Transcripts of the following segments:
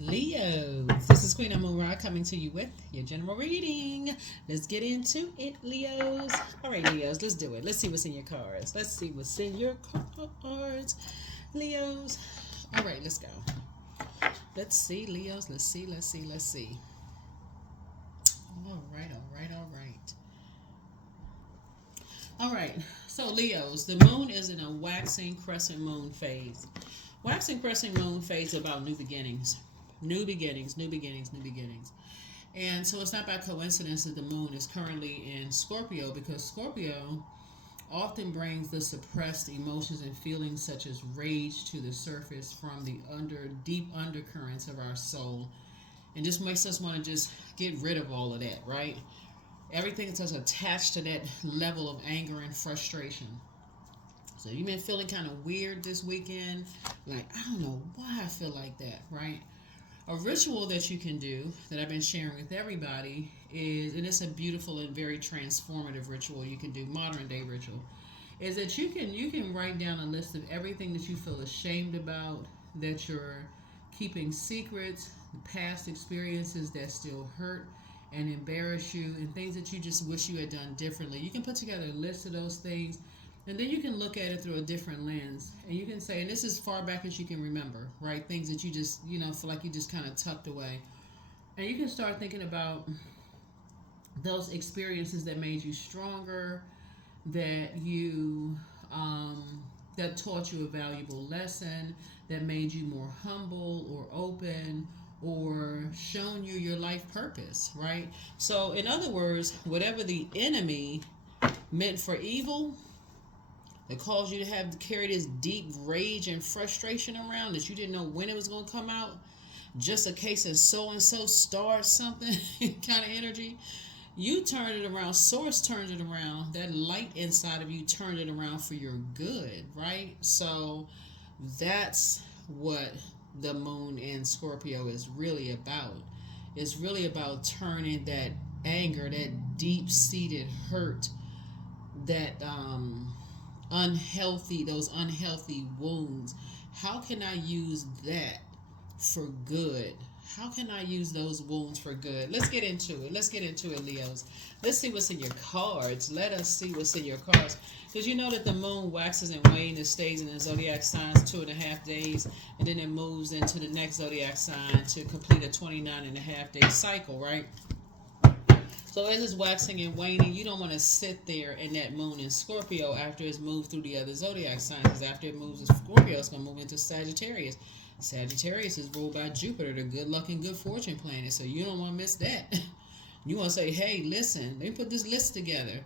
Leos, this is Queen Amun Ra coming to you with your general reading. Let's get into it, Leos. All right, Leos, let's do it. Let's see what's in your cards. Let's see what's in your cards, Leos. All right, let's go. Let's see, Leos. Let's see. All right, all right, all right. All right, so Leos, the moon is in a waxing crescent moon phase. Waxing crescent moon phase is about new beginnings. New beginnings, new beginnings, new beginnings. And so it's not by coincidence that the moon is currently in Scorpio because Scorpio often brings the suppressed emotions and feelings such as rage to the surface from the deep undercurrents of our soul and just makes us want to just get rid of all of that, right? Everything that's attached to that level of anger and frustration. So you've been feeling kind of weird this weekend, like I don't know why I feel like that, right? A ritual that you can do that I've been sharing with everybody is, and it's a beautiful and very transformative ritual you can do, modern day ritual, is that you can write down a list of everything that you feel ashamed about, that you're keeping secrets, past experiences that still hurt and embarrass you, and things that you just wish you had done differently. You can put together a list of those things, and then you can look at it through a different lens. And you can say, and this is far back as you can remember, right? Things that you just, feel like you just kind of tucked away. And you can start thinking about those experiences that made you stronger, that that taught you a valuable lesson, that made you more humble or open, or shown you your life purpose, right? So, in other words, whatever the enemy meant for evil, that caused you to have to carry this deep rage and frustration around that you didn't know when it was going to come out, just a case of so and so started something kind of energy. You turned it around, source turned it around, that light inside of you turned it around for your good, right? So that's what the moon in Scorpio is really about. It's really about turning that anger, that deep seated hurt, that those unhealthy wounds. How can I use that for good? How can I use those wounds for good? Let's get into it. Let's get into it, Leos. Let's see what's in your cards. Let us see what's in your cards. Because you know that the moon waxes and wanes. It stays in the zodiac signs 2.5 days, and then it moves into the next zodiac sign to complete a 29.5 day cycle, right? So as it's waxing and waning, you don't want to sit there in that moon in Scorpio after it's moved through the other zodiac signs. Because after it moves in Scorpio, it's going to move into Sagittarius. Sagittarius is ruled by Jupiter, the good luck and good fortune planet. So you don't want to miss that. You want to say, hey, listen, let me put this list together.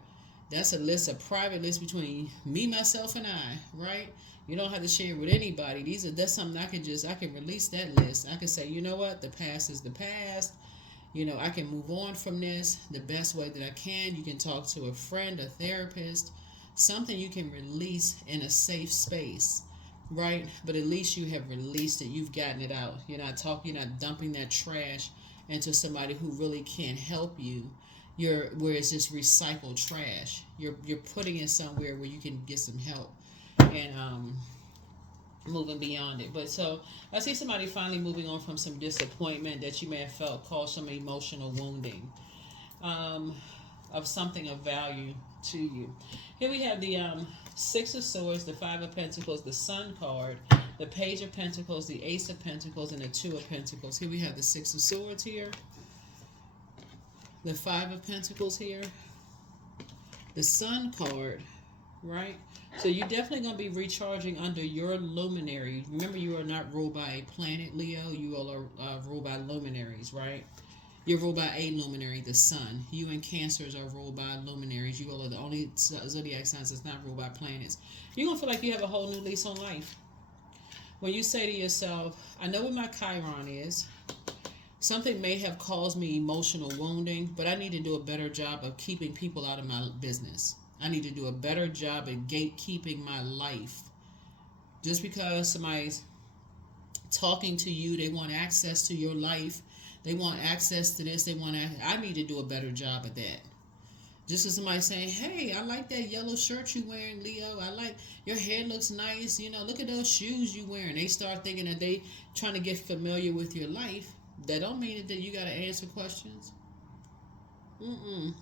That's a list, a private list between me, myself, and I, right? You don't have to share it with anybody. That's something I can release that list. I can say, you know what, the past is the past. I can move on from this the best way that I can. You can talk to a friend, a therapist, something you can release in a safe space, right? But at least you have released it. You've gotten it out. You're not dumping that trash into somebody who really can't help you. Where it's just recycled trash. You're putting it somewhere where you can get some help. And moving beyond it. But so I see somebody finally moving on from some disappointment that you may have felt caused some emotional wounding of something of value to you. Here we have the Six of Swords, the Five of Pentacles, the Sun card, the Page of Pentacles, the Ace of Pentacles, and the Two of Pentacles. Here we have the Six of Swords here, the Five of Pentacles here, the Sun card, right? So you're definitely going to be recharging under your luminary. Remember, you are not ruled by a planet, Leo. You all are ruled by luminaries, right? You're ruled by a luminary, the sun. You and Cancers are ruled by luminaries. You all are the only zodiac signs that's not ruled by planets. You're going to feel like you have a whole new lease on life. When you say to yourself, I know what my Chiron is. Something may have caused me emotional wounding, but I need to do a better job of keeping people out of my business. I need to do a better job at gatekeeping my life. Just because somebody's talking to you, they want access to your life, they want access to this, I need to do a better job at that. Just as somebody saying, hey, I like that yellow shirt you wearing, Leo. I like your hair looks nice. Look at those shoes you wearing. They start thinking that they trying to get familiar with your life. That don't mean that you got to answer questions.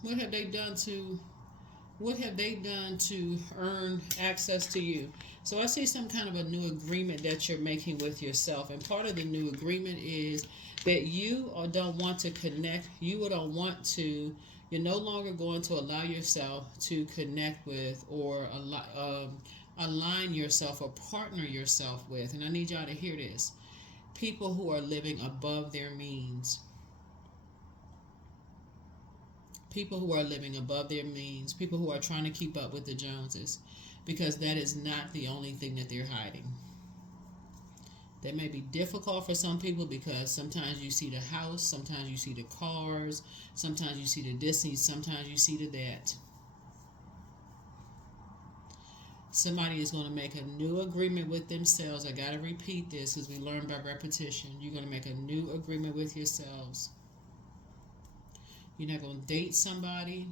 What have they done to earn access to you? So I see some kind of a new agreement that you're making with yourself, and part of the new agreement is that you don't want to connect. You don't want to. You're no longer going to allow yourself to connect with or align yourself or partner yourself with. And I need y'all to hear this: people who are living above their means. People who are living above their means, people who are trying to keep up with the Joneses, because that is not the only thing that they're hiding. That may be difficult for some people because sometimes you see the house, sometimes you see the cars, sometimes you see the Disney, sometimes you see the that. Somebody is going to make a new agreement with themselves. I got to repeat this because we learn by repetition. You're going to make a new agreement with yourselves. You're not going to date somebody.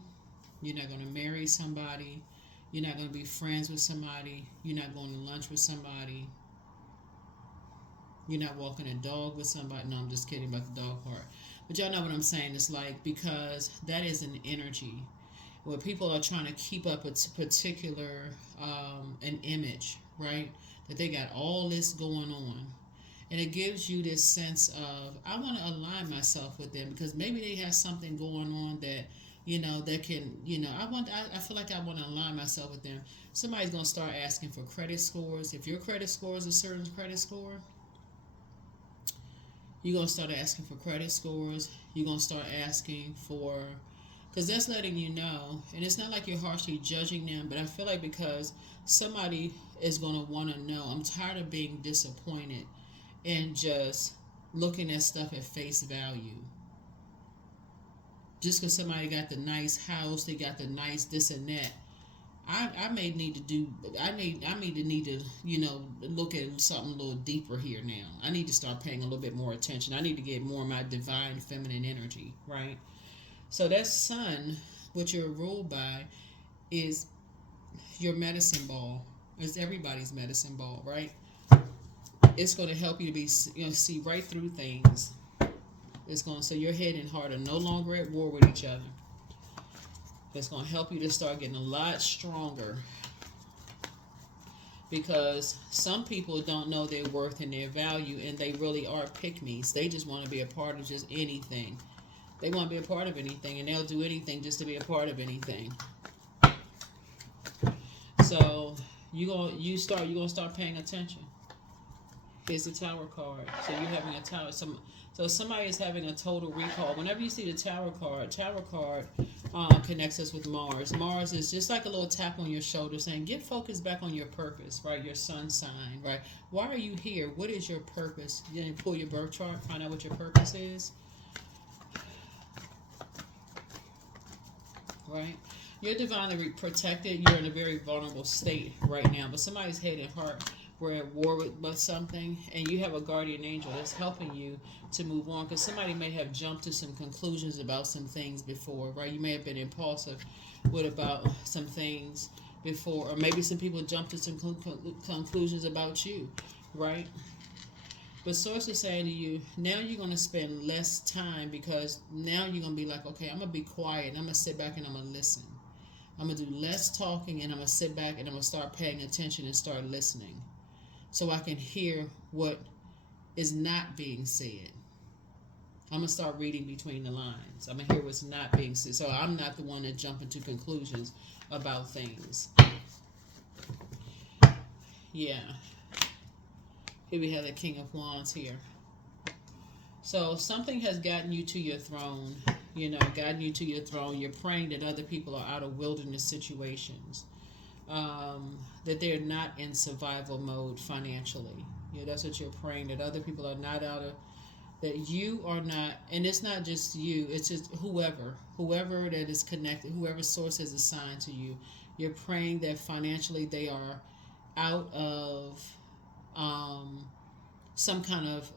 You're not going to marry somebody. You're not going to be friends with somebody. You're not going to lunch with somebody. You're not walking a dog with somebody. No, I'm just kidding about the dog part. But y'all know what I'm saying. It's like, because that is an energy where people are trying to keep up a particular an image, right? That they got all this going on. And it gives you this sense of, I want to align myself with them because maybe they have something going on that, that can, I feel like I want to align myself with them. Somebody's going to start asking for credit scores. If your credit score is a certain credit score, you're going to start asking for credit scores. You're going to start asking for, because that's letting you know, and it's not like you're harshly judging them, but I feel like because somebody is going to want to know, I'm tired of being disappointed and just looking at stuff at face value. Just because somebody got the nice house, they got the nice this and that, I may need to do. I need to look at something a little deeper here now. I need to start paying a little bit more attention. I need to get more of my divine feminine energy, right? So that sun, what you're ruled by, is your medicine ball. It's everybody's medicine ball, right? It's going to help you to be, see right through things. It's going to, so your head and heart are no longer at war with each other. It's going to help you to start getting a lot stronger, because some people don't know their worth and their value, and they really are pick-me's. They just want to be a part of just anything. They want to be a part of anything, and they'll do anything just to be a part of anything. So you're gonna start paying attention. Here's the Tower card. So you're having a tower. So somebody is having a total recall. Whenever you see the Tower card connects us with Mars. Mars is just like a little tap on your shoulder saying, get focused back on your purpose, right? Your sun sign, right? Why are you here? What is your purpose? You didn't pull your birth chart, find out what your purpose is. Right? You're divinely protected. You're in a very vulnerable state right now. But somebody's head and heart were at war with something, and you have a guardian angel that's helping you to move on, because somebody may have jumped to some conclusions about some things before, right? You may have been impulsive about some things before, or maybe some people jumped to some conclusions about you, right? But Source is saying to you, now you're going to spend less time, because now you're going to be like, okay, I'm going to be quiet, and I'm going to sit back and I'm going to listen. I'm going to do less talking, and I'm going to sit back and I'm going to start paying attention and start listening, so I can hear what is not being said. I'm going to start reading between the lines. I'm going to hear what's not being said, so I'm not the one that jumping to conclusions about things. Yeah. Here we have the King of Wands here. So something has gotten you to your throne, gotten you to your throne. You're praying that other people are out of wilderness situations, that they're not in survival mode financially. That's what you're praying, that other people are not that you are not, and it's not just you, it's just whoever that is connected, whoever source is assigned to you. You're praying that financially they are out of some kind of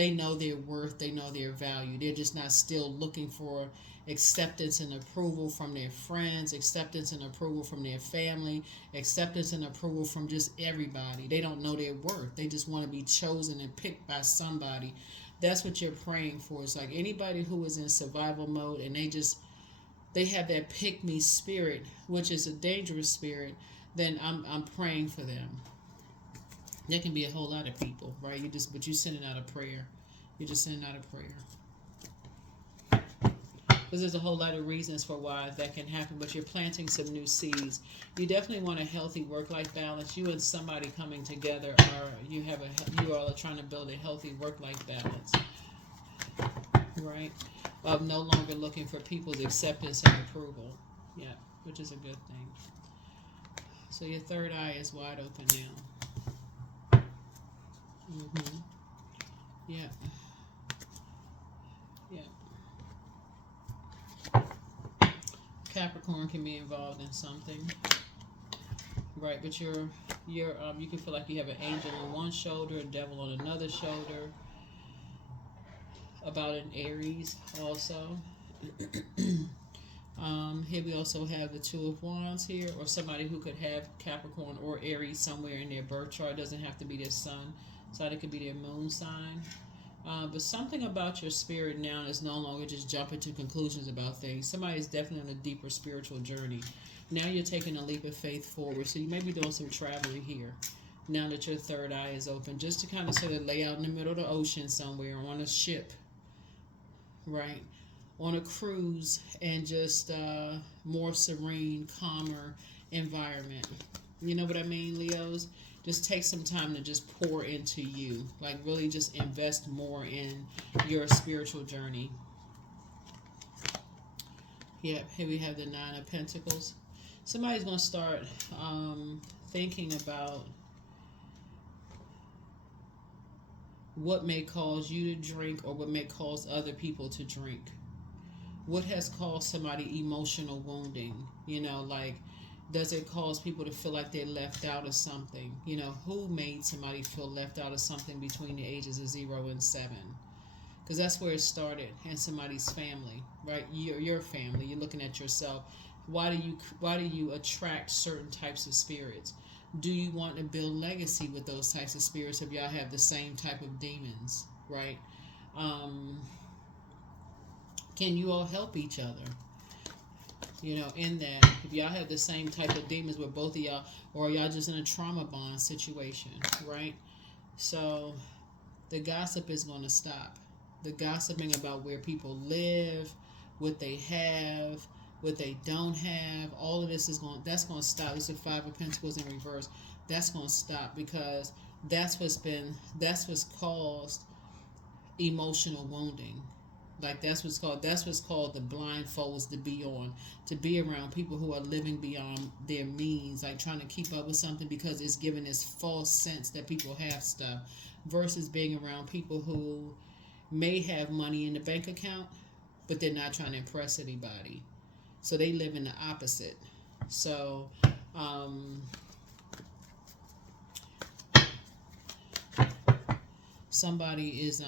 they know their worth, they know their value. They're just not still looking for acceptance and approval from their friends, acceptance and approval from their family, acceptance and approval from just everybody. They don't know their worth. They just want to be chosen and picked by somebody. That's what you're praying for. It's like anybody who is in survival mode and they have that pick me spirit, which is a dangerous spirit, then I'm praying for them. There can be a whole lot of people, right? But you're sending out a prayer. You're just sending out a prayer. Because there's a whole lot of reasons for why that can happen, but you're planting some new seeds. You definitely want a healthy work-life balance. You and somebody coming together, or you all are trying to build a healthy work-life balance, right? Of no longer looking for people's acceptance and approval. Yeah, which is a good thing. So your third eye is wide open now. Yeah. Yeah. Capricorn can be involved in something, right? But you can feel like you have an angel on one shoulder, a devil on another shoulder. About an Aries also. Here we also have the Two of Wands here, or somebody who could have Capricorn or Aries somewhere in their birth chart. It doesn't have to be their sun, so it could be their moon sign. But something about your spirit now is no longer just jumping to conclusions about things. Somebody is definitely on a deeper spiritual journey. Now you're taking a leap of faith forward. So you may be doing some traveling here. Now that your third eye is open, just to kind of sort of lay out in the middle of the ocean somewhere on a ship, right? On a cruise, and just more serene, calmer environment. You know what I mean, Leos? Just take some time to just pour into you. Like really just invest more in your spiritual journey. Yep, here we have the Nine of Pentacles. Somebody's going to start thinking about what may cause you to drink or what may cause other people to drink. What has caused somebody emotional wounding? You know, like, does it cause people to feel like they're left out of something? You know, who made somebody feel left out of something between the ages of 0 and 7? Because that's where it started, in somebody's family, right? Your family. You're looking at yourself. Why do you attract certain types of spirits? Do you want to build legacy with those types of spirits if y'all have the same type of demons, right? Can you all help each other? You know, in that, if y'all have the same type of demons with both of y'all, or y'all just in a trauma bond situation, right? So the gossip is going to stop. The gossiping about where people live, what they have, what they don't have, all of this that's going to stop. This is 5 of Pentacles in reverse. That's going to stop, because that's what's caused emotional wounding. Like that's what's called the blindfolds to be around people who are living beyond their means, like trying to keep up with something because it's giving this false sense that people have stuff, versus being around people who may have money in the bank account, but they're not trying to impress anybody. So they live in the opposite. So somebody is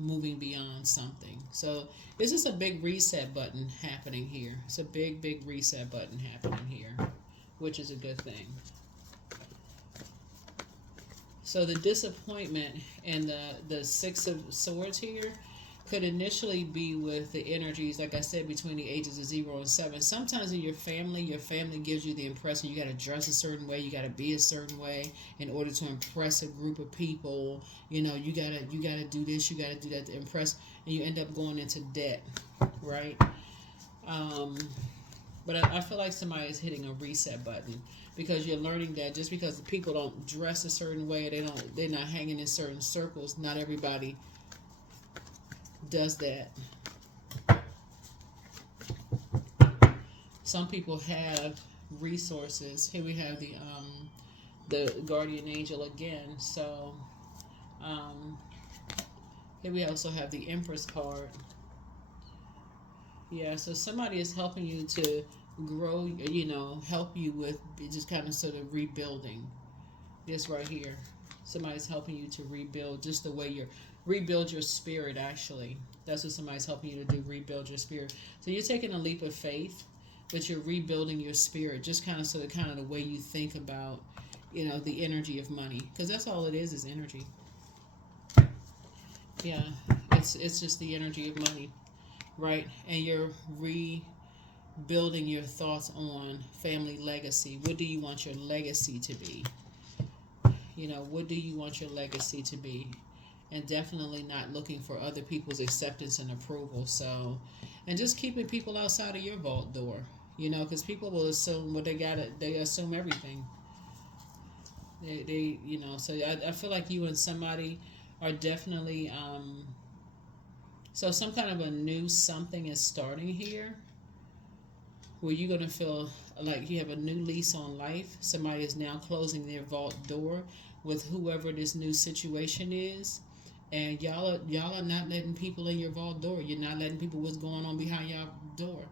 moving beyond something. So this is a big reset button happening here. It's a big reset button happening here, which is a good thing. So the disappointment and the 6 of Swords here could initially be with the energies, like I said, between the ages of 0 and 7. Sometimes in your family gives you the impression you got to dress a certain way, you got to be a certain way in order to impress a group of people. You know, you gotta do this, you gotta do that to impress, and you end up going into debt, right? But I feel like somebody is hitting a reset button, because you're learning that just because the people don't dress a certain way, they're not hanging in certain circles. Not everybody does that. Some people have resources. Here we have the guardian angel again. So here we also have the Empress card. Yeah, so somebody is helping you to grow, you know, help you with just kind of sort of rebuilding. This right here. Somebody's helping you to rebuild just the way rebuild your spirit. Actually, that's what somebody's helping you to do. Rebuild your spirit. So you're taking a leap of faith, but you're rebuilding your spirit. Just kind of so the kind of the way you think about, the energy of money, because that's all it is energy. Yeah, it's just the energy of money, right? And you're rebuilding your thoughts on family legacy. What do you want your legacy to be? What do you want your legacy to be? And definitely not looking for other people's acceptance and approval. So, and just keeping people outside of your vault door, because people will assume what they got. They assume everything. So I feel like you and somebody are definitely, so some kind of a new something is starting here where you're going to feel like you have a new lease on life. Somebody is now closing their vault door with whoever this new situation is. And y'all are not letting people in your vault door. You're not letting people what's going on behind y'all door.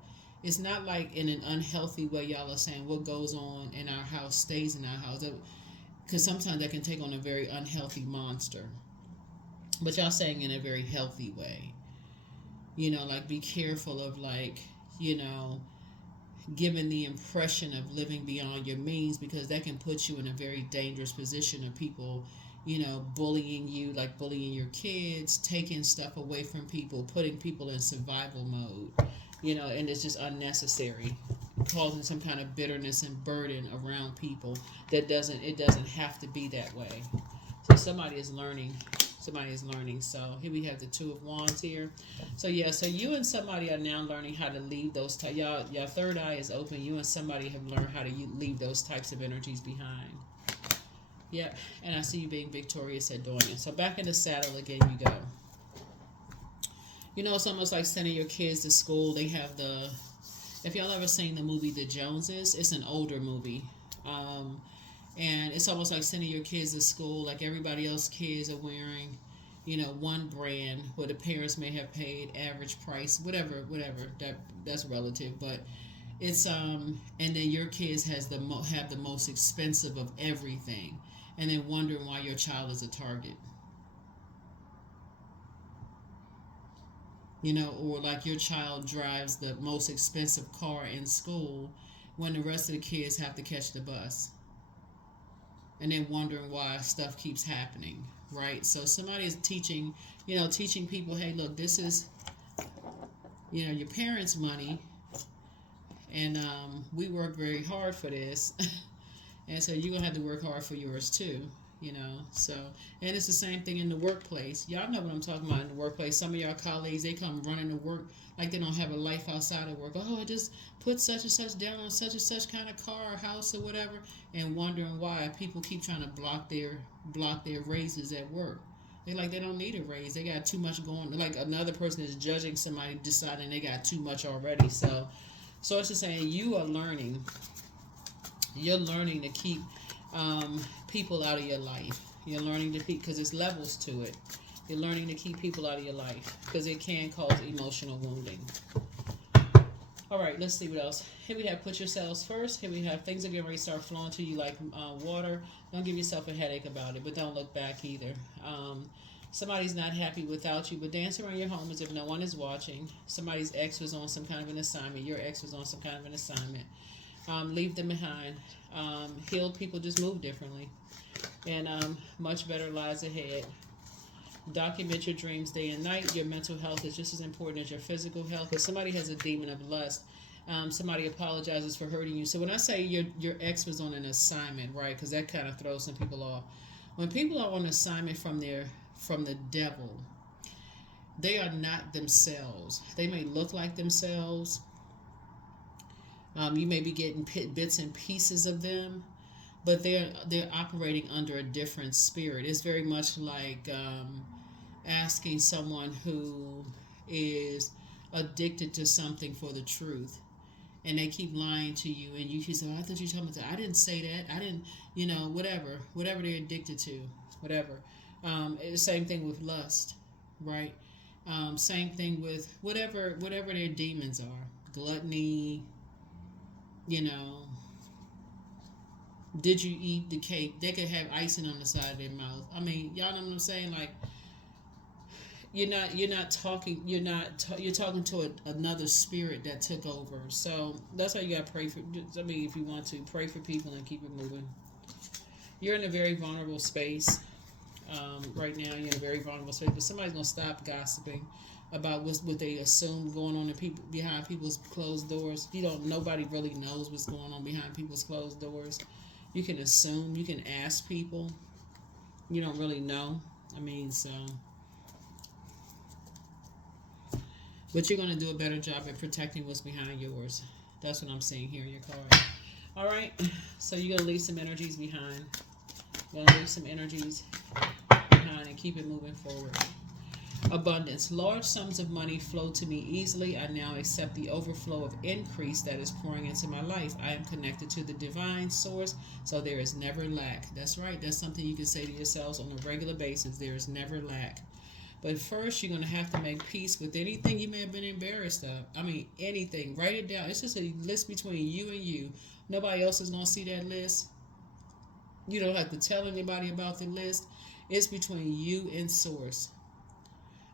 It's not like in an unhealthy way y'all are saying what goes on in our house stays in our house. Because sometimes that can take on a very unhealthy monster. But y'all saying in a very healthy way. Like be careful of giving the impression of living beyond your means, because that can put you in a very dangerous position of people, bullying you, like bullying your kids, taking stuff away from people, putting people in survival mode, and it's just unnecessary, causing some kind of bitterness and burden around people it doesn't have to be that way. So somebody is learning. So here we have the Two of Wands here. So you and somebody are now learning how to leave those your third eye is open. You and somebody have learned how to leave those types of energies behind. Yep, and I see you being victorious at doing it. So back in the saddle again you go. It's almost like sending your kids to school. They have if y'all ever seen the movie The Joneses, it's an older movie. And it's almost like sending your kids to school, like everybody else kids are wearing, one brand where the parents may have paid average price, whatever, that's relative, but it's and then your kids have the most expensive of everything, and then wondering why your child is a target. Or like your child drives the most expensive car in school when the rest of the kids have to catch the bus. And then wondering why stuff keeps happening, right? So somebody is teaching people, hey, look, this is, your parents' money, and we work very hard for this, and so you're gonna have to work hard for yours too, So, and it's the same thing in the workplace. Y'all know what I'm talking about in the workplace. Some of y'all colleagues, they come running to work like they don't have a life outside of work. Oh, I just put such and such down on such and such kind of car or house or whatever, and wondering why people keep trying to block their raises at work. They don't need a raise. They got too much going. Like another person is judging somebody, deciding they got too much already. So it's just saying you are learning. You're learning to keep people out of your life. You're learning to keep, because there's levels to it. You're learning to keep people out of your life because it can cause emotional wounding. All right, let's see what else. Here we have put yourselves first. Here we have things are getting ready to start flowing to you like water. Don't give yourself a headache about it, but don't look back either. Somebody's not happy without you, but dance around your home as if no one is watching. Somebody's ex was on some kind of an assignment. Your ex was on some kind of an assignment. Leave them behind. Healed people just move differently. And much better lies ahead. Document your dreams day and night. Your mental health is just as important as your physical health. If somebody has a demon of lust, somebody apologizes for hurting you. So when I say your ex was on an assignment, right, because that kind of throws some people off. When people are on assignment from the devil, they are not themselves. They may look like themselves. You may be getting bits and pieces of them, but they're operating under a different spirit. It's very much like asking someone who is addicted to something for the truth, and they keep lying to you, and you say, "I thought you told me that. I didn't say that. I didn't, whatever they're addicted to, whatever." It's the same thing with lust, right? Same thing with whatever their demons are, gluttony. Did you eat the cake? They could have icing on the side of their mouth. I mean, y'all know what I'm saying? Like, You're not talking. You're talking to another spirit that took over. So that's why you got to pray for. I mean, if you want to pray for people and keep it moving. You're in a very vulnerable space right now. You're in a very vulnerable space, but somebody's gonna stop gossiping about what they assume going on in people behind people's closed doors. Nobody really knows what's going on behind people's closed doors. You can assume. You can ask people. You don't really know. I mean, so. But you're going to do a better job at protecting what's behind yours. That's what I'm seeing here in your card. All right. So you're going to leave some energies behind. You're going to leave some energies behind and keep it moving forward. Abundance. Large sums of money flow to me easily. I now accept the overflow of increase that is pouring into my life. I am connected to the divine source, so there is never lack. That's right. That's something you can say to yourselves on a regular basis. There is never lack. But first, you're going to have to make peace with anything you may have been embarrassed of. I mean, anything. Write it down. It's just a list between you and you. Nobody else is going to see that list. You don't have to tell anybody about the list. It's between you and Source.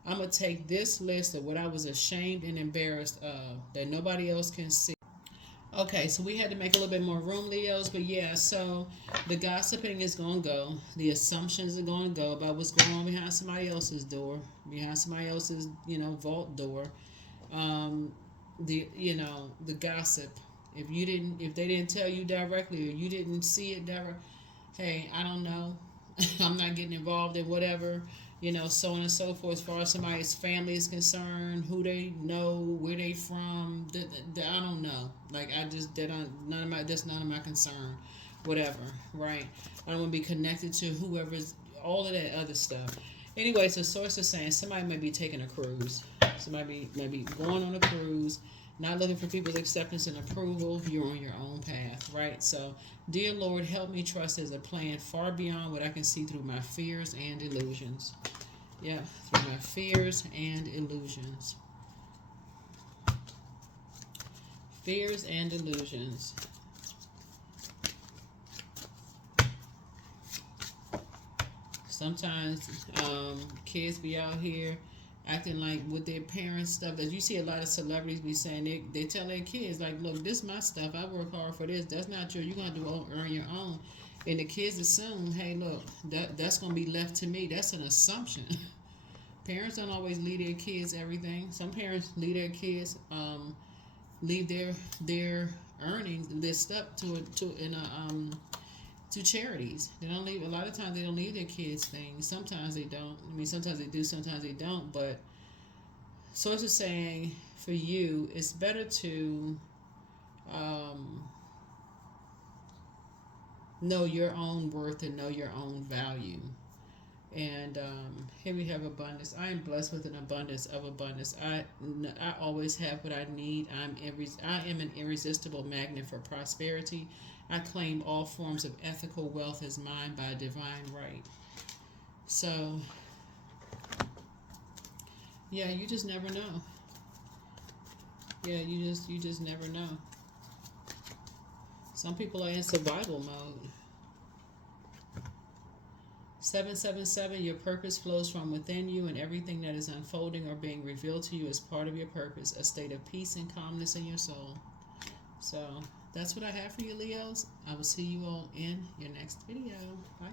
I'm going to take this list of what I was ashamed and embarrassed of that nobody else can see. Okay, so we had to make a little bit more room, Leos, but yeah, so the gossiping is going to go. The assumptions are going to go about what's going on behind somebody else's door, behind somebody else's, vault door. The gossip. If they didn't tell you directly or you didn't see it direct, hey, I don't know. I'm not getting involved in whatever. So on and so forth, as far as somebody's family is concerned, who they know, where they from, I don't know. Like, that's none of my concern. Whatever, right? I don't want to be connected to whoever's, all of that other stuff. Anyway, so Source is saying somebody may be taking a cruise. Somebody may be going on a cruise, not looking for people's acceptance and approval. You're on your own path, right? So, dear Lord, help me trust there's a plan far beyond what I can see through my fears and illusions. Yeah, through my fears and illusions. Fears and illusions. Sometimes kids be out here acting like with their parents stuff that you see a lot of celebrities be saying they tell their kids like, look, this is my stuff, I work hard for this, that's not yours, you're going to earn your own. And the kids assume, hey, look, that's going to be left to me. That's an assumption. Parents don't always leave their kids everything. Some parents leave their kids leave their earnings, their stuff to charities. They don't leave. A lot of times they don't leave their kids things. Sometimes they don't. I mean, sometimes they do. Sometimes they don't. But Source is saying for you, it's better to know your own worth and know your own value. And here we have abundance. I am blessed with an abundance of abundance. I always have what I need. I am an irresistible magnet for prosperity. I claim all forms of ethical wealth as mine by divine right. So, yeah, you just never know. Yeah, you just never know. Some people are in survival mode. 777, your purpose flows from within you, and everything that is unfolding or being revealed to you is part of your purpose, a state of peace and calmness in your soul. So that's what I have for you, Leos. I will see you all in your next video. Bye.